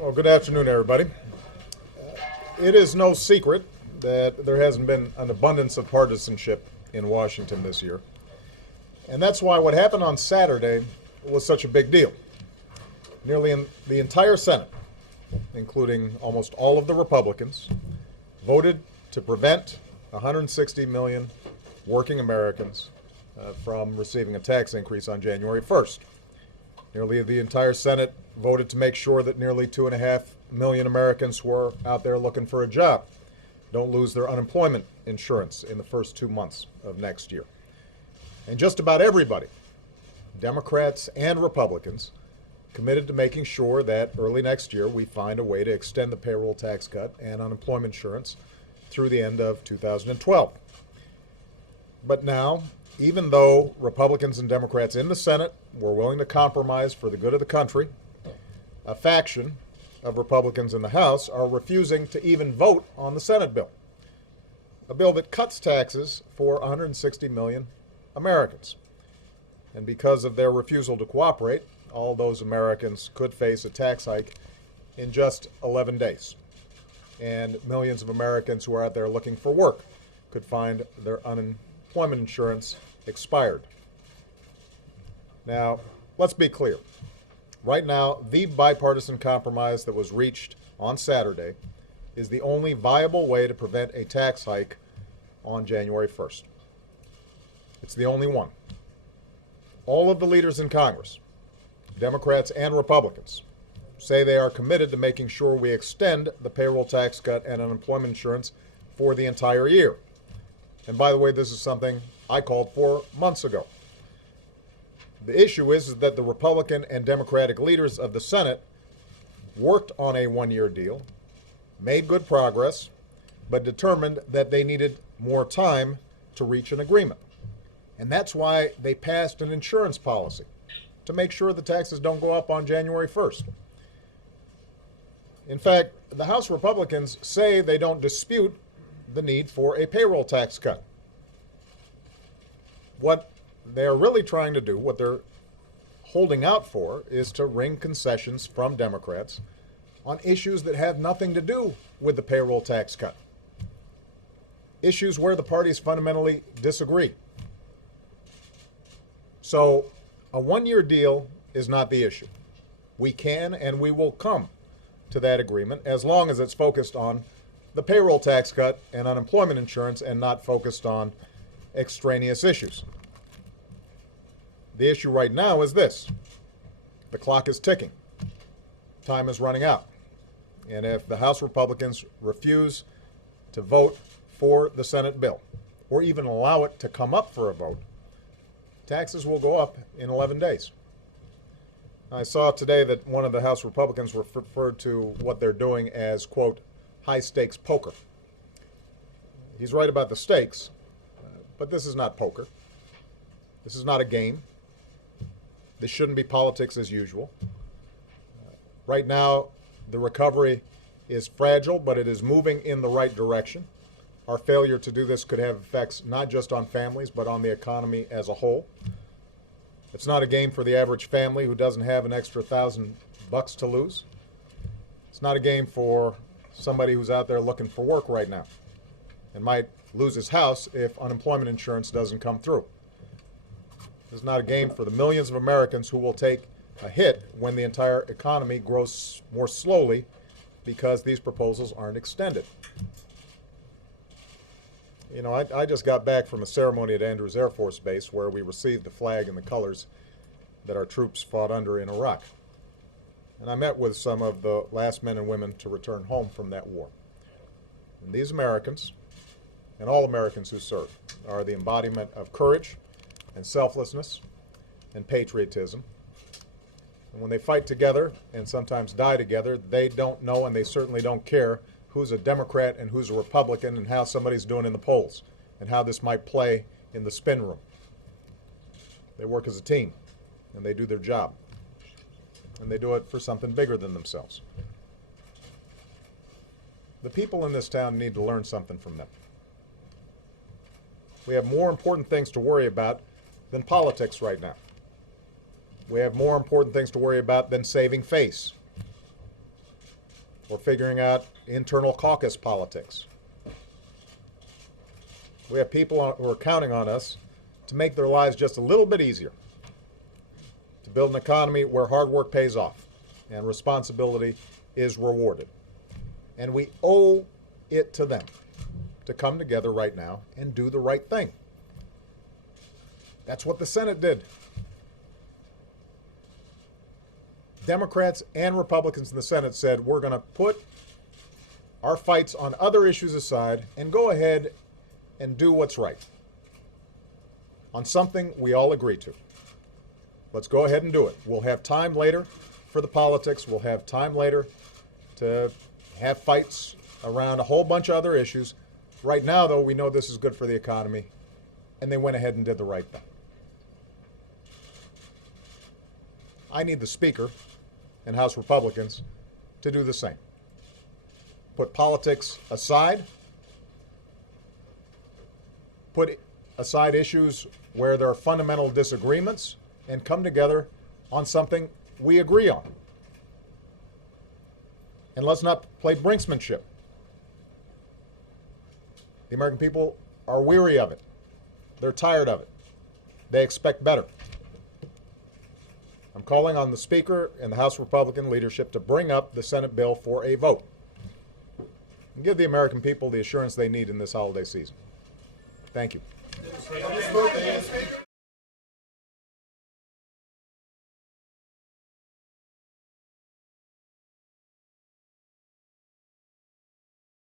Well, good afternoon, everybody. It is no secret that there hasn't been an abundance of partisanship in Washington this year. And that's why what happened on Saturday was such a big deal. Nearly the entire Senate, including almost all of the Republicans, voted to prevent 160 million working Americans from receiving a tax increase on January 1st. Nearly the entire Senate voted to make sure that nearly 2.5 million Americans who are out there looking for a job don't lose their unemployment insurance in the first 2 months of next year. And just about everybody, Democrats and Republicans, committed to making sure that early next year we find a way to extend the payroll tax cut and unemployment insurance through the end of 2012. But now, even though Republicans and Democrats in the Senate were willing to compromise for the good of the country, a faction of Republicans in the House are refusing to even vote on the Senate bill, a bill that cuts taxes for 160 million Americans. And because of their refusal to cooperate, all those Americans could face a tax hike in just 11 days. And millions of Americans who are out there looking for work could find their unemployment insurance expired. Now, let's be clear. Right now, the bipartisan compromise that was reached on Saturday is the only viable way to prevent a tax hike on January 1st. It's the only one. All of the leaders in Congress, Democrats and Republicans, say they are committed to making sure we extend the payroll tax cut and unemployment insurance for the entire year. And by the way, this is something I called for months ago. The issue is that the Republican and Democratic leaders of the Senate worked on a one-year deal, made good progress, but determined that they needed more time to reach an agreement. And that's why they passed an insurance policy to make sure the taxes don't go up on January 1st. In fact, the House Republicans say they don't dispute the need for a payroll tax cut. What they're really trying to do, what they're holding out for, is to wring concessions from Democrats on issues that have nothing to do with the payroll tax cut. Issues where the parties fundamentally disagree. So a one-year deal is not the issue. We can and we will come to that agreement as long as it's focused on the payroll tax cut and unemployment insurance and not focused on extraneous issues. The issue right now is this. The clock is ticking. Time is running out. And if the House Republicans refuse to vote for the Senate bill, or even allow it to come up for a vote, taxes will go up in 11 days. I saw today that one of the House Republicans referred to what they're doing as, quote, high-stakes poker. He's right about the stakes, but this is not poker. This is not a game. This shouldn't be politics as usual. Right now, the recovery is fragile, but it is moving in the right direction. Our failure to do this could have effects not just on families, but on the economy as a whole. It's not a game for the average family who doesn't have an extra $1,000 to lose. It's not a game for somebody who's out there looking for work right now and might lose his house if unemployment insurance doesn't come through. This is not a game for the millions of Americans who will take a hit when the entire economy grows more slowly because these proposals aren't extended. You know, I just got back from a ceremony at Andrews Air Force Base where we received the flag and the colors that our troops fought under in Iraq. And I met with some of the last men and women to return home from that war. And these Americans, and all Americans who serve, are the embodiment of courage and selflessness and patriotism. And when they fight together and sometimes die together, they don't know and they certainly don't care who's a Democrat and who's a Republican and how somebody's doing in the polls and how this might play in the spin room. They work as a team and they do their job. And they do it for something bigger than themselves. The people in this town need to learn something from them. We have more important things to worry about than politics right now. We have more important things to worry about than saving face. We're figuring out internal caucus politics. We have people who are counting on us to make their lives just a little bit easier, to build an economy where hard work pays off and responsibility is rewarded. And we owe it to them to come together right now and do the right thing. That's what the Senate did. Democrats and Republicans in the Senate said, we're going to put our fights on other issues aside and go ahead and do what's right on something we all agree to. Let's go ahead and do it. We'll have time later for the politics. We'll have time later to have fights around a whole bunch of other issues. Right now, though, we know this is good for the economy, and they went ahead and did the right thing. I need the Speaker and House Republicans to do the same. Put politics aside. Put aside issues where there are fundamental disagreements and come together on something we agree on. And let's not play brinksmanship. The American people are weary of it. They're tired of it. They expect better. I'm calling on the Speaker and the House Republican leadership to bring up the Senate bill for a vote and give the American people the assurance they need in this holiday season. Thank you.